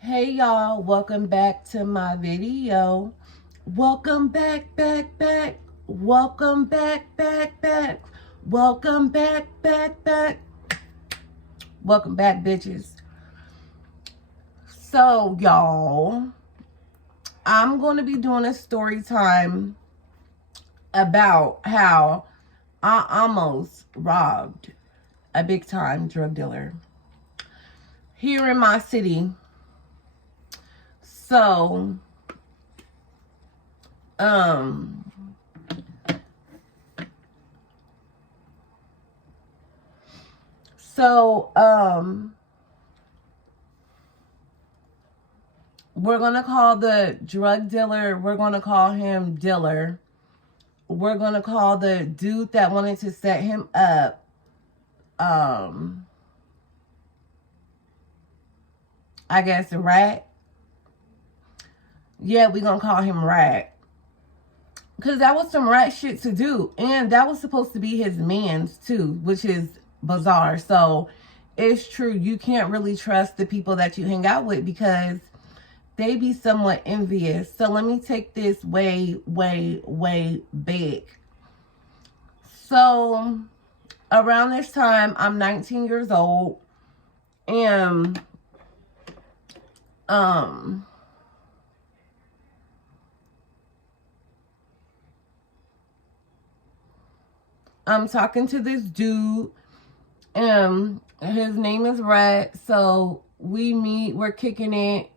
Hey y'all, welcome back to my video. Welcome back. Welcome back. Welcome back. Welcome back, bitches. So, y'all, I'm going to be doing a story time about how I almost robbed a big time drug dealer here in my city. So, um, so, um, we're going to call the drug dealer, we're going to call him Diller. We're going to call the dude that wanted to set him up, I guess, Rat. Yeah, we're going to call him Rat. Because that was some rat shit to do. And that was supposed to be his man's too, which is bizarre. So it's true. You can't really trust the people that you hang out with because they be somewhat envious. So let me take this way back. So around this time, I'm 19 years old. And I'm talking to this dude, and his name is Red. So we meet, we're kicking it.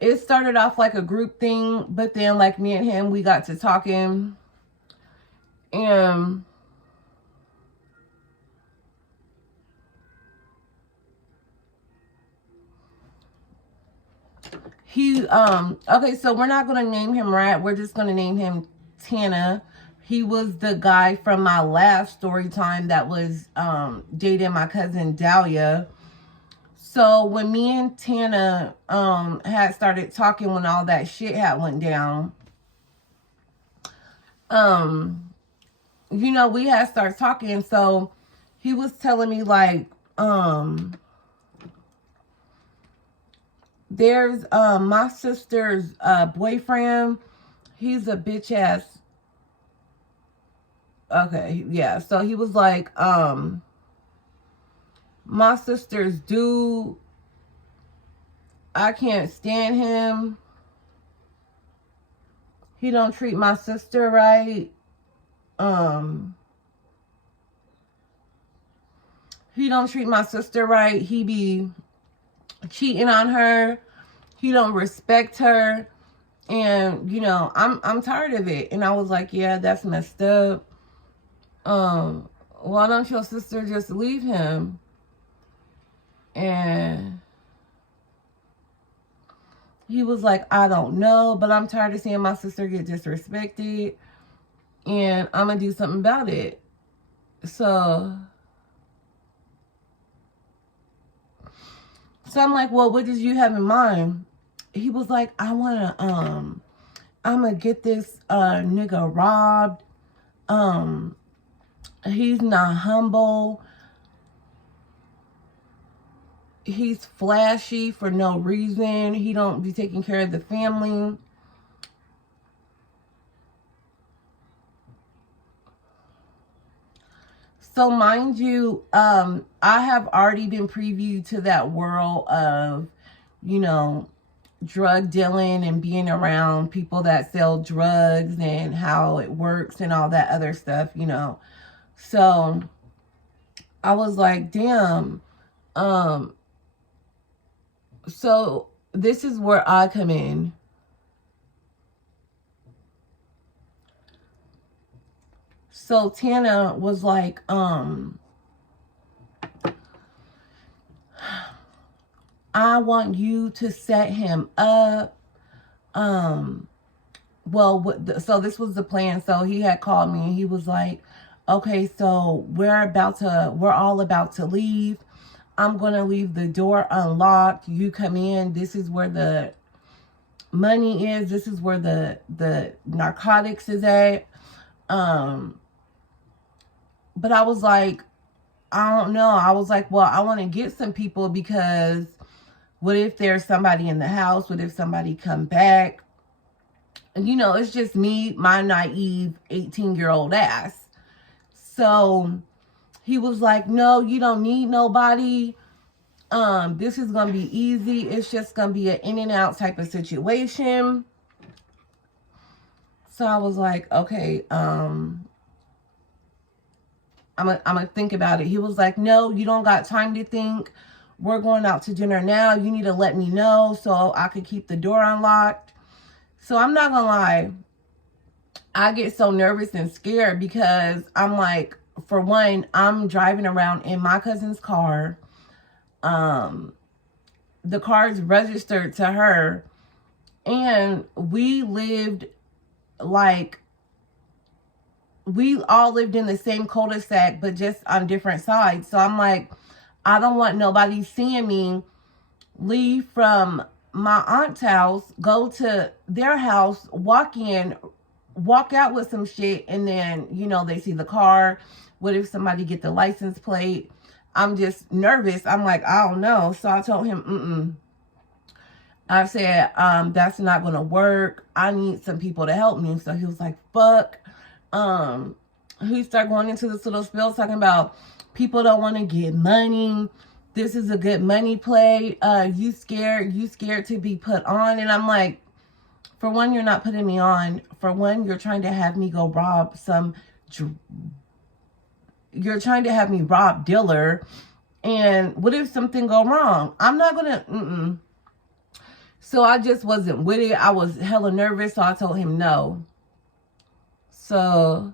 It started off like a group thing, but then like me and him, we got to talking, and okay, so we're not gonna name him Rat, we're just gonna name him Tana. He was the guy from my last story time that was dating my cousin Dahlia. So when me and Tana had started talking when all that shit had went down, we had started talking. So he was telling me like there's my sister's boyfriend. He's a bitch ass. Okay, yeah. So he was like, my sister's dude, I can't stand him. He don't treat my sister right. He don't treat my sister right. He be cheating on her. He don't respect her. And, I'm tired of it. And I was like, yeah, that's messed up. Why don't your sister just leave him? And he was like, I don't know, but I'm tired of seeing my sister get disrespected. And I'm going to do something about it. So I'm like, well, what did you have in mind? He was like, I'm gonna get this nigga robbed. He's not humble. He's flashy for no reason. He don't be taking care of the family. So mind you, I have already been previewed to that world of, drug dealing and being around people that sell drugs and how it works and all that other stuff, So I was like, damn. So this is where I come in. So Tana was like, I want you to set him up. So this was the plan. So he had called me and he was like, okay, so we're all about to leave. I'm going to leave the door unlocked. You come in. This is where the money is. This is where the narcotics is at. But I was like, I don't know. I was like, well, I want to get some people because what if there's somebody in the house? What if somebody come back? And, it's just me, my naive 18-year-old ass. So he was like, no, you don't need nobody. This is going to be easy. It's just going to be an in and out type of situation. So I was like, okay, I'm gonna think about it. He was like, no, you don't got time to think. We're going out to dinner now. You need to let me know so I could keep the door unlocked. So I'm not gonna lie, I get so nervous and scared because I'm like, for one, I'm driving around in my cousin's car. The car's registered to her, and we all lived in the same cul-de-sac, but just on different sides. So I'm like, I don't want nobody seeing me leave from my aunt's house, go to their house, walk out with some shit, and then, they see the car. What if somebody get the license plate? I'm just nervous. I'm like, I don't know. So I told him, I said, that's not going to work. I need some people to help me. So he was like, fuck. He started going into this little spiel talking about people don't want to get money. This is a good money play. You scared to be put on. And I'm like, for one, you're not putting me on. For one, you're trying to have me go you're trying to have me rob dealer. And what if something go wrong? I'm not gonna, So I just wasn't with it. I was hella nervous. So I told him no. So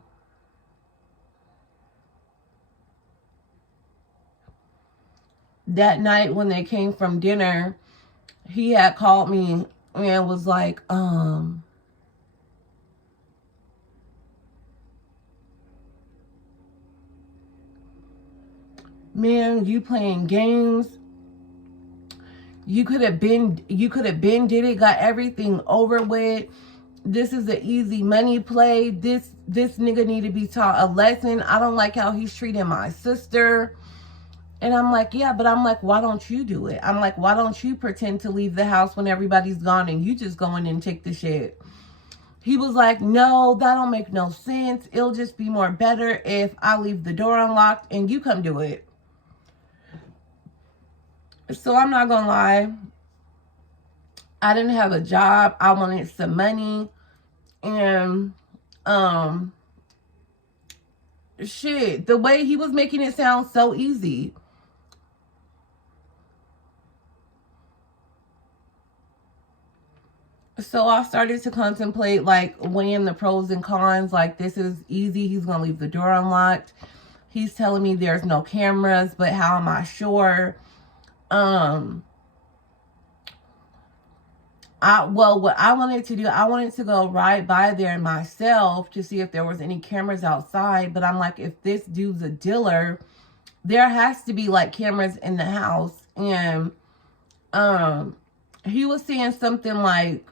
that night when they came from dinner, he had called me and was like, man, you playing games. You could have been did it, got everything over with. This is an easy money play. This nigga need to be taught a lesson. I don't like how he's treating my sister. And I'm like, yeah, but I'm like, why don't you do it? I'm like, why don't you pretend to leave the house when everybody's gone and you just go in and take the shit? He was like, no, that don't make no sense. It'll just be more better if I leave the door unlocked and you come do it. So I'm not gonna lie, I didn't have a job. I wanted some money. And shit, the way he was making it sound so easy. So I started to contemplate, like, weighing the pros and cons. Like, this is easy. He's going to leave the door unlocked. He's telling me there's no cameras, but how am I sure? What I wanted to do, I wanted to go right by there myself to see if there was any cameras outside. But I'm like, if this dude's a dealer, there has to be, like, cameras in the house. And he was saying something like,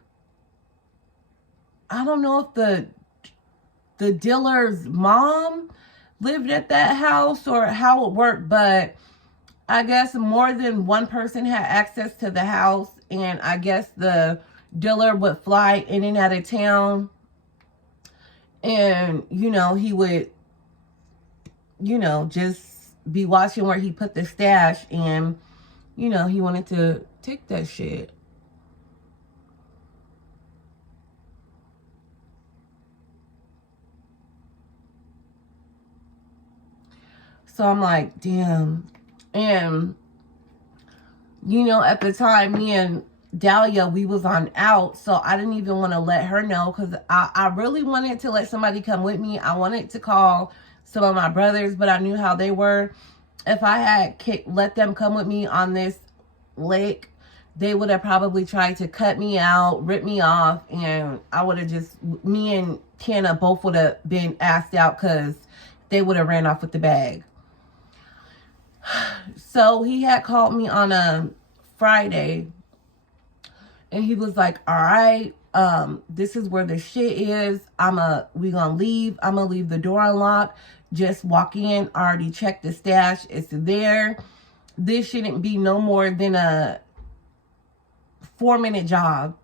I don't know if the dealer's mom lived at that house or how it worked, but I guess more than one person had access to the house, and I guess the dealer would fly in and out of town, and, he would, just be watching where he put the stash, and, he wanted to take that shit. So I'm like, damn. And, at the time, me and Dahlia, we was on out. So I didn't even want to let her know because I really wanted to let somebody come with me. I wanted to call some of my brothers, but I knew how they were. If I had let them come with me on this lake, they would have probably tried to cut me out, rip me off, and I would have me and Tana both would have been asked out because they would have ran off with the bag. So he had called me on a Friday, and he was like, all right, this is where the shit is. We gonna leave. I'm gonna leave the door unlocked. Just walk in, already check the stash, it's there. This shouldn't be no more than a 4-minute job.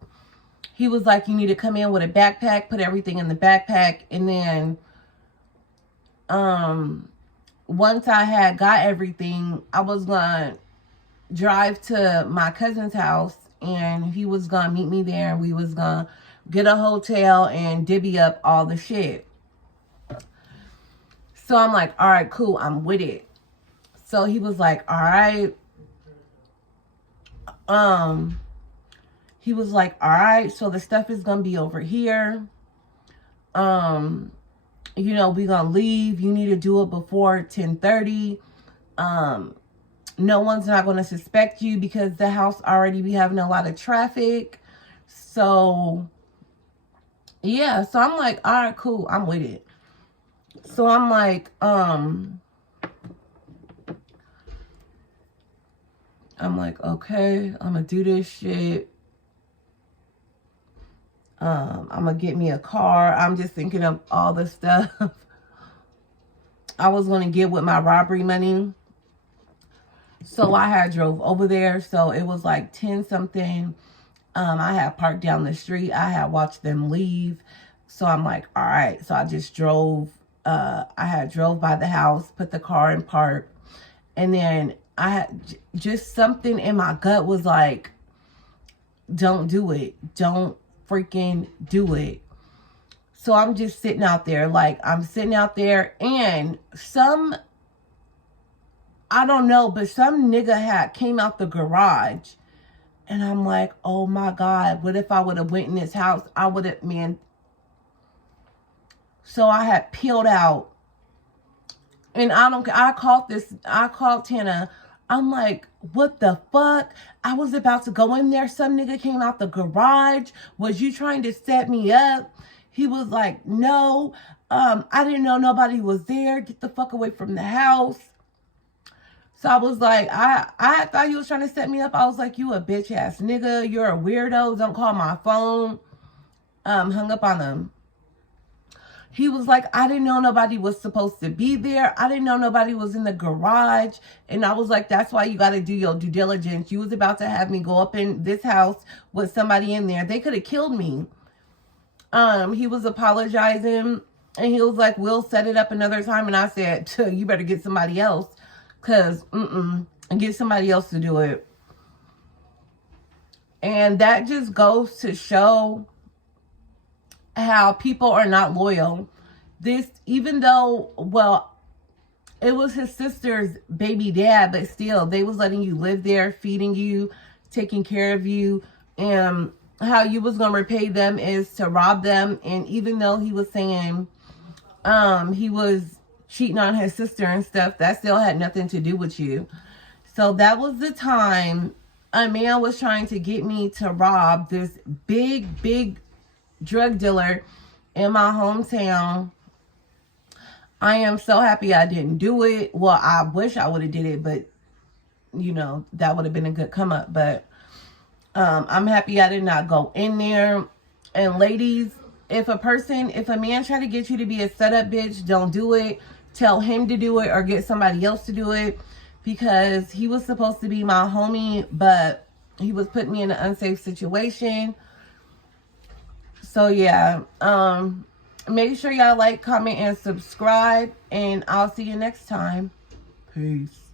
He was like, you need to come in with a backpack, put everything in the backpack, and then once I had got everything, I was gonna drive to my cousin's house, and he was gonna meet me there, and we was gonna get a hotel and divvy up all the shit. So I'm like, all right, cool, I'm with it. So he was like, all right. He was like, all right, so the stuff is gonna be over here. You know, we gonna leave. You need to do it before 10:30. No one's not gonna suspect you because the house already be having a lot of traffic. So yeah, so I'm like, all right, cool, I'm with it. So I'm like, okay, I'm gonna do this shit. I'm gonna get me a car. I'm just thinking of all the stuff I was gonna get with my robbery money. So I had drove over there. So it was like 10 something. I had parked down the street. I had watched them leave. So I'm like, all right. So I just drove. I had drove by the house, put the car in park. And then I had just something in my gut was like, don't do it. Don't freaking do it. So I'm just sitting out there. Like, I'm sitting out there, and I don't know, but some nigga had came out the garage, and I'm like, oh my God, what if I would have went in this house? I would have, man. So I had peeled out, and I called Tana. I'm like, what the fuck? I was about to go in there. Some nigga came out the garage. Was you trying to set me up? He was like, no, I didn't know nobody was there. Get the fuck away from the house. So I was like, I thought you was trying to set me up. I was like, you a bitch ass nigga. You're a weirdo. Don't call my phone. Hung up on him. He was like, I didn't know nobody was supposed to be there. I didn't know nobody was in the garage. And I was like, that's why you got to do your due diligence. You was about to have me go up in this house with somebody in there. They could have killed me. He was apologizing. And he was like, we'll set it up another time. And I said, you better get somebody else. Because, and get somebody else to do it. And that just goes to show how people are not loyal. This, even though, well, it was his sister's baby dad, but still, they was letting you live there, feeding you, taking care of you, and how you was going to repay them is to rob them. And even though he was saying he was cheating on his sister and stuff, that still had nothing to do with you. So that was the time a man was trying to get me to rob this big drug dealer in my hometown. I am so happy I didn't do it. Well, I wish I would have did it, but you know, that would have been a good come up. But I'm happy I did not go in there. And ladies, if a man try to get you to be a setup bitch, don't do it. Tell him to do it or get somebody else to do it, because he was supposed to be my homie, but he was putting me in an unsafe situation. So yeah, make sure y'all like, comment, and subscribe, and I'll see you next time. Peace.